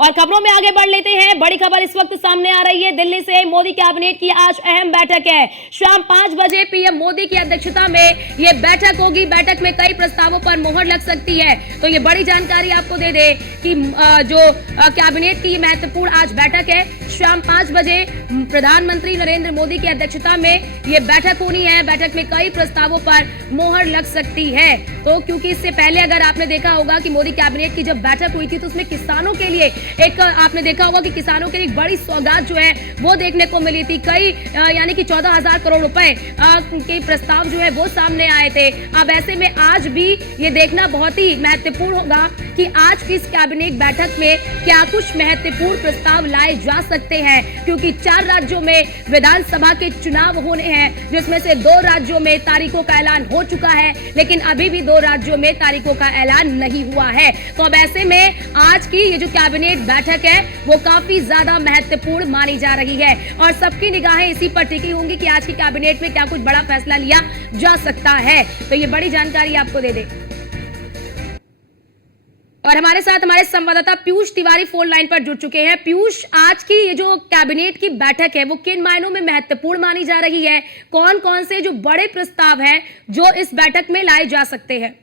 और खबरों में आगे बढ़ लेते हैं। बड़ी खबर इस वक्त सामने आ रही है। दिल्ली से मोदी कैबिनेट की आज अहम बैठक है। शाम 5 बजे पीएम मोदी की अध्यक्षता में ये बैठक होगी। बैठक में कई प्रस्तावों पर मोहर लग सकती है। तो ये बड़ी जानकारी आपको दे दे कि जो कैबिनेट की महत्वपूर्ण आज बैठक है, शाम 5 बजे प्रधानमंत्री नरेंद्र मोदी की अध्यक्षता में ये बैठक होनी है। बैठक में कई प्रस्तावों पर मोहर लग सकती है। तो क्योंकि इससे पहले अगर आपने देखा होगा कि मोदी कैबिनेट की जब बैठक हुई थी तो उसमें किसानों के लिए एक आपने देखा होगा कि किसानों के लिए एक बड़ी सौगात जो है वो देखने को मिली थी। कई यानी कि 14,000 करोड़ रुपए के प्रस्ताव जो है वो सामने आए थे। अब ऐसे में आज भी ये देखना बहुत ही महत्वपूर्ण होगा कि आज की इस कैबिनेट बैठक में क्या कुछ महत्वपूर्ण प्रस्ताव लाए जा सकते हैं, क्योंकि 4 राज्यों में विधानसभा के चुनाव होने हैं, जिसमें से 2 राज्यों में तारीखों का ऐलान हो चुका है, लेकिन अभी भी 2 राज्यों में तारीखों का ऐलान नहीं हुआ है। तो अब ऐसे में आज की ये जो कैबिनेट बैठक है वो काफी ज्यादा महत्वपूर्ण मानी जा रही है और सबकी निगाहें इसी पर टिकी होंगी कि आज की कैबिनेट में क्या कुछ बड़ा फैसला लिया जा सकता है। तो ये बड़ी जानकारी आपको दे दे। और हमारे साथ हमारे संवाददाता पीयूष तिवारी फोन लाइन पर जुड़ चुके हैं। पीयूष, आज की ये जो कैबिनेट की बैठक है वो किन मायनों में महत्वपूर्ण मानी जा रही है? कौन कौन से जो बड़े प्रस्ताव हैं जो इस बैठक में लाए जा सकते हैं?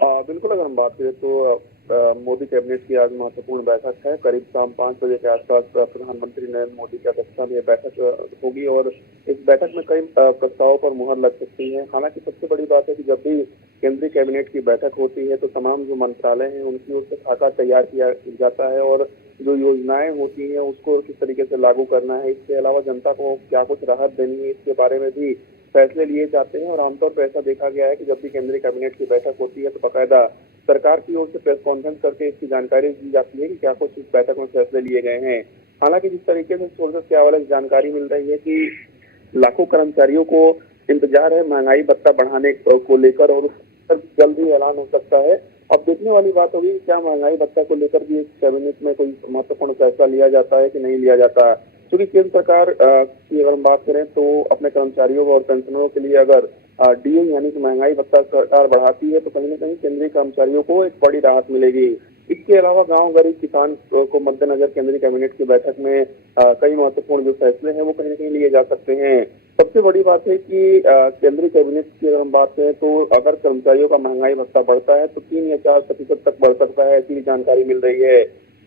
बिल्कुल, अगर हम बात करें तो मोदी कैबिनेट की आज महत्वपूर्ण बैठक है। करीब शाम 5 बजे के आसपास प्रधानमंत्री नरेंद्र मोदी की अध्यक्षता में बैठक होगी और इस बैठक में कई प्रस्तावों पर मुहर लग सकती है। हालांकि सबसे बड़ी बात है कि जब भी केंद्रीय कैबिनेट की बैठक होती है तो तमाम जो मंत्रालय हैं उनकी ओर से खाका तैयार किया जाता है और जो योजनाएं होती हैं उसको किस तरीके से लागू करना है, इसके अलावा जनता को क्या कुछ राहत देनी है, इसके बारे में भी फैसले लिए जाते हैं। और आमतौर पर ऐसा देखा गया है कि जब भी केंद्रीय कैबिनेट की बैठक होती है तो बाकायदा सरकार की ओर से प्रेस कॉन्फ्रेंस करके इसकी जानकारी दी जाती है कि क्या कुछ इस बैठक में फैसले लिए गए हैं। हालांकि जिस तरीके से सोर्सेस के हवाले से जानकारी मिल रही है कि लाखों कर्मचारियों को इंतजार है महंगाई भत्ता बढ़ाने को लेकर और उस पर जल्द ही ऐलान हो सकता है। अब देखने वाली बात होगी कि क्या महंगाई भत्ता को लेकर भी इस कैबिनेट में कोई महत्वपूर्ण फैसला लिया जाता है कि नहीं लिया जाता। क्योंकि केंद्र सरकार की अगर हम बात करें तो अपने कर्मचारियों और पेंशनरों के लिए अगर डीए यानी कि महंगाई भत्ता सरकार बढ़ाती है तो कहीं न कहीं केंद्रीय कर्मचारियों को एक बड़ी राहत मिलेगी। इसके अलावा गांव गरीब किसान को मद्देनजर केंद्रीय कैबिनेट की बैठक में कई महत्वपूर्ण जो फैसले हैं वो कहीं न कहीं लिए जा सकते हैं। सबसे बड़ी बात है कि केंद्रीय कैबिनेट की अगर हम बात करें तो अगर कर्मचारियों का महंगाई भत्ता बढ़ता है तो 3 या 4% तक बढ़ सकता है, ऐसी जानकारी मिल रही है।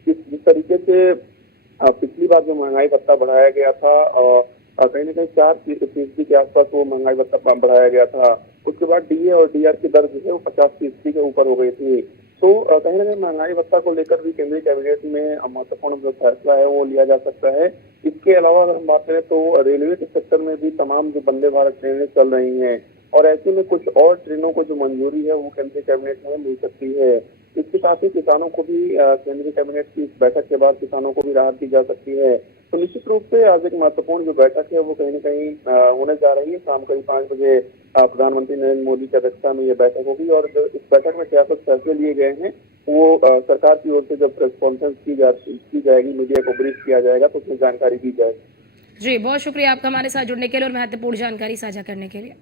जिस तरीके से पिछली बार जो महंगाई भत्ता बढ़ाया गया था कहीं न कहीं 4% के आसपास वो महंगाई भत्ता बढ़ाया गया था। उसके बाद डीए और डीआर की दर जो है वो 50% के ऊपर हो गई थी। तो कहीं न कहीं महंगाई भत्ता को लेकर भी केंद्रीय कैबिनेट में महत्वपूर्ण जो फैसला है वो लिया जा सकता है। इसके अलावा अगर हम बात करें तो रेलवे के सेक्टर में भी तमाम जो वंदे भारत ट्रेनें चल रही हैं और ऐसे में कुछ और ट्रेनों को जो मंजूरी है वो केंद्रीय कैबिनेट में मिल सकती है। इसके साथ ही किसानों को भी केंद्रीय कैबिनेट की इस बैठक के बाद किसानों को भी राहत दी जा सकती है। तो निश्चित रूप से आज एक महत्वपूर्ण जो बैठक है वो कहीं न कहीं होने जा रही है। शाम करीब 5 बजे प्रधानमंत्री नरेंद्र मोदी की अध्यक्षता में ये बैठक होगी और इस बैठक में क्या कुछ फैसले लिए गए हैं वो सरकार की ओर से जब प्रेस कॉन्फ्रेंस की जाएगी, मीडिया को ब्रीफ किया जाएगा तो उसमें जानकारी दी जाएगी। जी, बहुत शुक्रिया आपका हमारे साथ जुड़ने के लिए और महत्वपूर्ण जानकारी साझा करने के लिए।